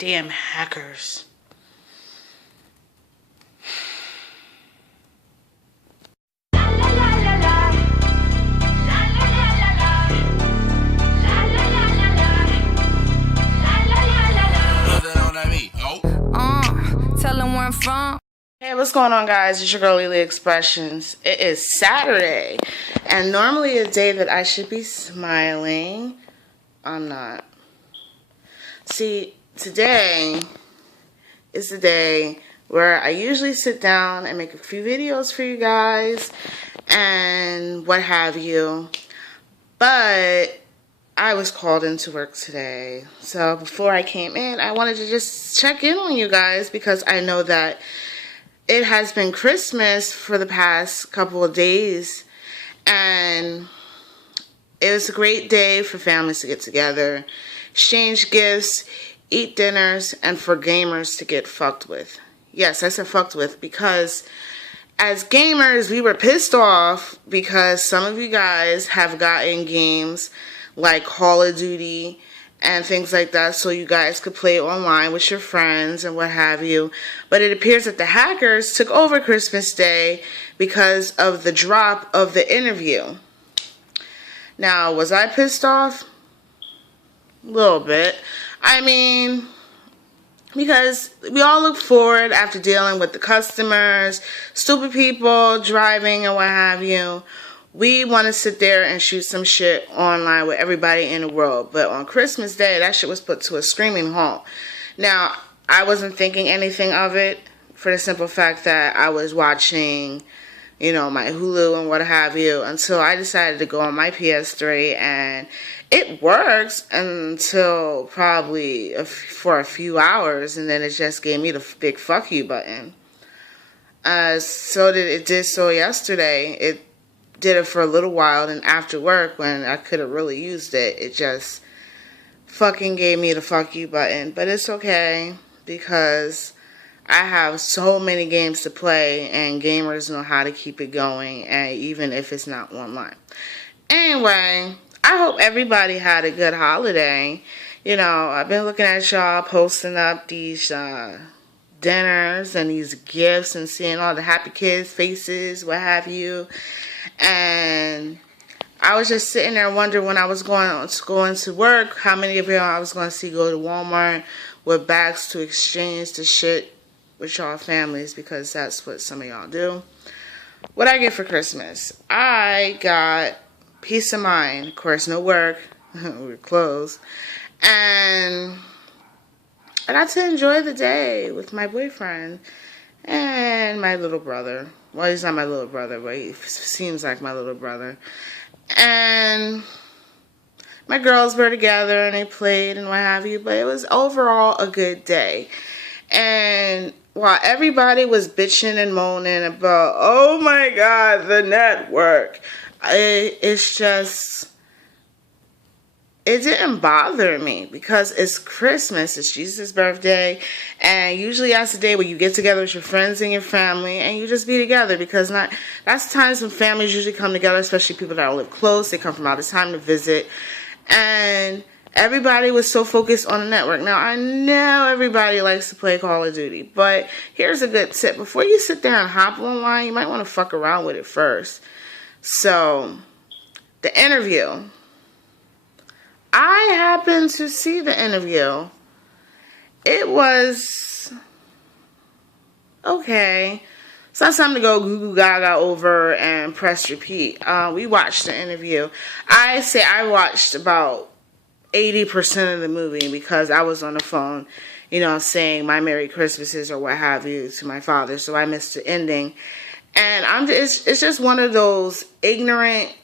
Damn hackers. Tell them where I'm from. Hey, what's going on, guys? It's your girl Lily Expressions. It is Saturday, and normally a day that I should be smiling, I'm not. See, today is the day where I usually sit down and make a few videos for you guys and what have you, but I was called into work today. So before I came in, I wanted to just check in on you guys because I know that it has been Christmas for the past couple of days, and it was a great day for families to get together, exchange gifts, eat dinners, and for gamers to get fucked with. Yes, I said fucked with because as gamers, we were pissed off because some of you guys have gotten games like Call of Duty and things like that so you guys could play online with your friends and what have you. But it appears that the hackers took over Christmas Day because of the drop of the interview. Now, was I pissed off? A little bit. I mean, because we all look forward after dealing with the customers, stupid people driving and what have you. We want to sit there and shoot some shit online with everybody in the world. But on Christmas Day, that shit was put to a screaming halt. Now, I wasn't thinking anything of it for the simple fact that I was watching, you know, my Hulu and what have you until I decided to go on my PS3, and it works until probably for a few hours, and then it just gave me the big fuck you button. It did so yesterday. It did it for a little while, and after work when I could have really used it, it just fucking gave me the fuck you button. But it's okay because I have so many games to play and gamers know how to keep it going, and even if it's not online. Anyway, I hope everybody had a good holiday. You know, I've been looking at y'all posting up these dinners and these gifts and seeing all the happy kids' faces, what have you. And I was just sitting there wondering when I was going to work, how many of y'all I was going to see go to Walmart with bags to exchange the shit with y'all families, because that's what some of y'all do. What I get for Christmas? I got peace of mind. Of course, no work. We're closed. And I got to enjoy the day with my boyfriend and my little brother. Well, he's not my little brother, but he seems like my little brother. And my girls were together and they played and what have you, but it was overall a good day. And while everybody was bitching and moaning about, oh my God, the network, it's just, it didn't bother me because it's Christmas, it's Jesus' birthday, and usually that's the day where you get together with your friends and your family and you just be together, because that's times when families usually come together, especially people that don't live close. They come from out of time to visit, and everybody was so focused on the network. Now, I know everybody likes to play Call of Duty, but here's a good tip. Before you sit there and hop online, you might want to fuck around with it first. So, the interview. I happened to see the interview. It was okay. So it's time to go goo goo gaga over and press repeat. We watched the interview. I say I watched about 80% of the movie because I was on the phone, you know, saying my Merry Christmases or what have you to my father. So I missed the ending. And it's just one of those ignorant,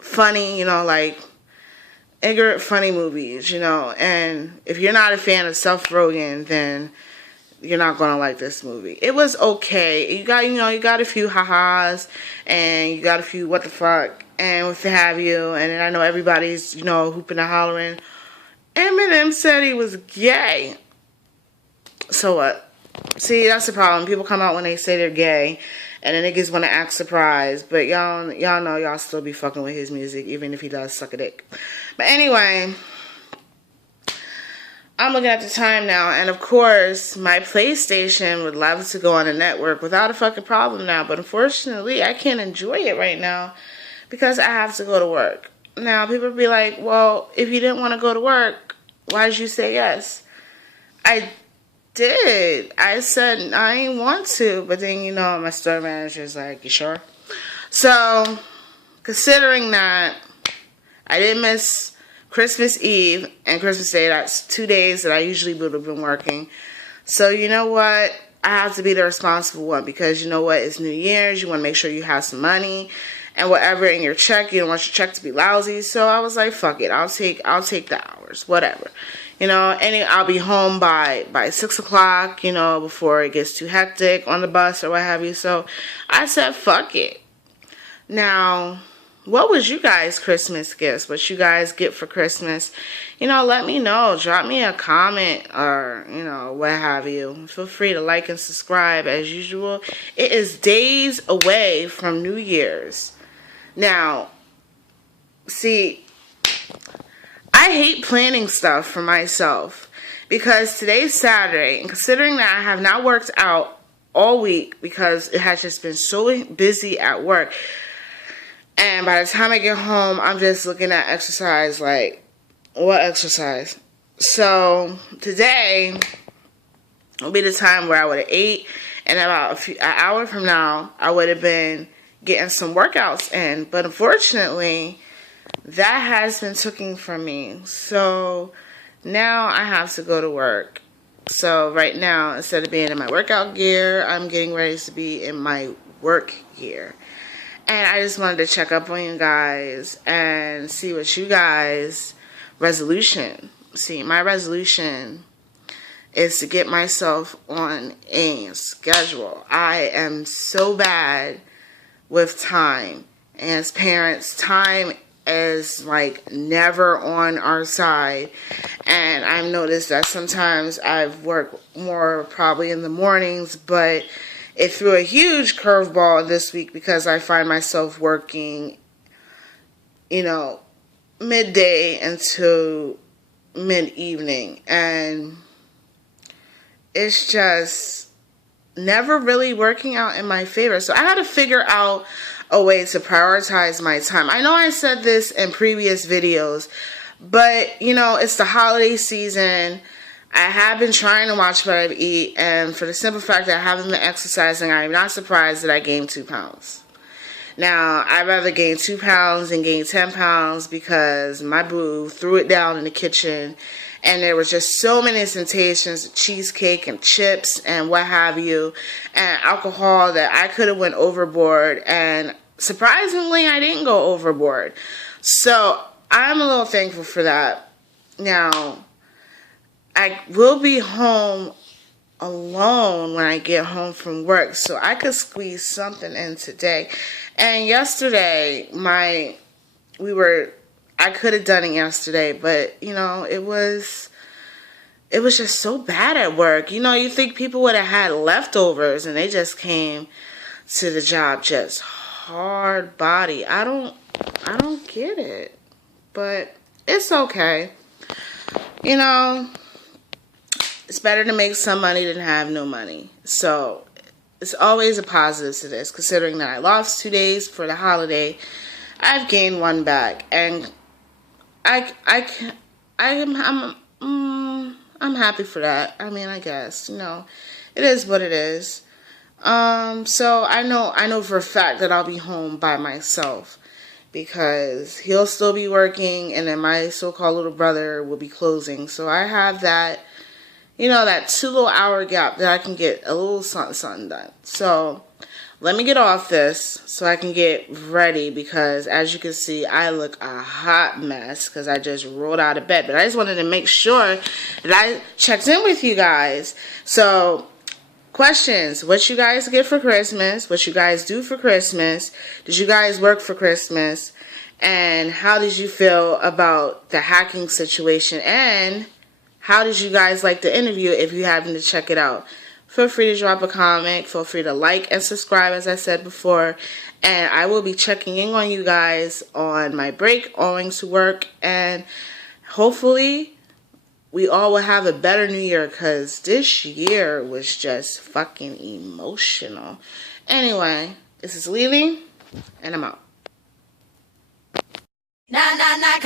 funny, you know, like ignorant, funny movies, you know. And if you're not a fan of Seth Rogen, then you're not gonna like this movie. It was okay. You got a few ha-has, and you got a few what the fuck, and what have you. And I know everybody's, you know, hooping and hollering. Eminem said he was gay. So what? See, that's the problem. People come out when they say they're gay, and the niggas want to act surprised. But y'all know y'all still be fucking with his music, even if he does suck a dick. But anyway, I'm looking at the time now, and of course, my PlayStation would love to go on a network without a fucking problem now, but unfortunately, I can't enjoy it right now because I have to go to work. Now, people be like, well, if you didn't want to go to work, why did you say yes? I did. I said I didn't want to, but then, you know, my store manager's like, you sure? So, considering that I didn't miss Christmas Eve and Christmas Day, that's 2 days that I usually would have been working. So, you know what? I have to be the responsible one because, you know what? It's New Year's. You want to make sure you have some money and whatever in your check. You don't want your check to be lousy. So I was like, fuck it. I'll take the hours, whatever. You know, and I'll be home by 6 o'clock, you know, before it gets too hectic on the bus or what have you. So I said, fuck it. Now, what was you guys' Christmas gifts? What you guys get for Christmas? You know, let me know. Drop me a comment or, you know, what have you. Feel free to like and subscribe as usual. It is days away from New Year's. Now, see, I hate planning stuff for myself because today's Saturday, and considering that I have not worked out all week because it has just been so busy at work, and by the time I get home, I'm just looking at exercise like, what exercise? So today will be the time where I would have ate, and about an hour from now, I would have been getting some workouts in. But unfortunately, that has been taken from me. So now I have to go to work. So right now, instead of being in my workout gear, I'm getting ready to be in my work gear. And I just wanted to check up on you guys and see what you guys' resolution. See, my resolution is to get myself on a schedule. I am so bad with time. And as parents, time is like never on our side. And I've noticed that sometimes I've worked more probably in the mornings, but it threw a huge curveball this week because I find myself working, you know, midday into mid-evening. And it's just never really working out in my favor. So I had to figure out a way to prioritize my time. I know I said this in previous videos, but, you know, it's the holiday season. I have been trying to watch what I eat, and for the simple fact that I haven't been exercising, I'm not surprised that I gained 2 pounds. Now, I'd rather gain 2 pounds than gain 10 pounds because my boo threw it down in the kitchen, and there was just so many temptations, cheesecake and chips and what have you, and alcohol that I could have went overboard, and surprisingly, I didn't go overboard. So, I'm a little thankful for that. Now, I will be home alone when I get home from work, so I could squeeze something in today. And yesterday, I could have done it yesterday, but you know, it was just so bad at work. You know, you think people would have had leftovers, and they just came to the job just hard body. I don't get it, but it's okay. You know, it's better to make some money than have no money. So it's always a positive to this, considering that I lost 2 days for the holiday. I've gained 1 back, and I'm happy for that. I mean, I guess, you know, it is what it is. So I know for a fact that I'll be home by myself because he'll still be working, and then my so-called little brother will be closing. So I have that, you know, that 2 little hour gap that I can get a little something done. So let me get off this so I can get ready because, as you can see, I look a hot mess because I just rolled out of bed. But I just wanted to make sure that I checked in with you guys. So, questions. What you guys get for Christmas? What you guys do for Christmas? Did you guys work for Christmas? And how did you feel about the hacking situation? And how did you guys like the interview if you happen to check it out? Feel free to drop a comment. Feel free to like and subscribe, as I said before. And I will be checking in on you guys on my break, owing to work. And hopefully we all will have a better new year, because this year was just fucking emotional. Anyway, this is Lily, and I'm out. Nah, nah, nah,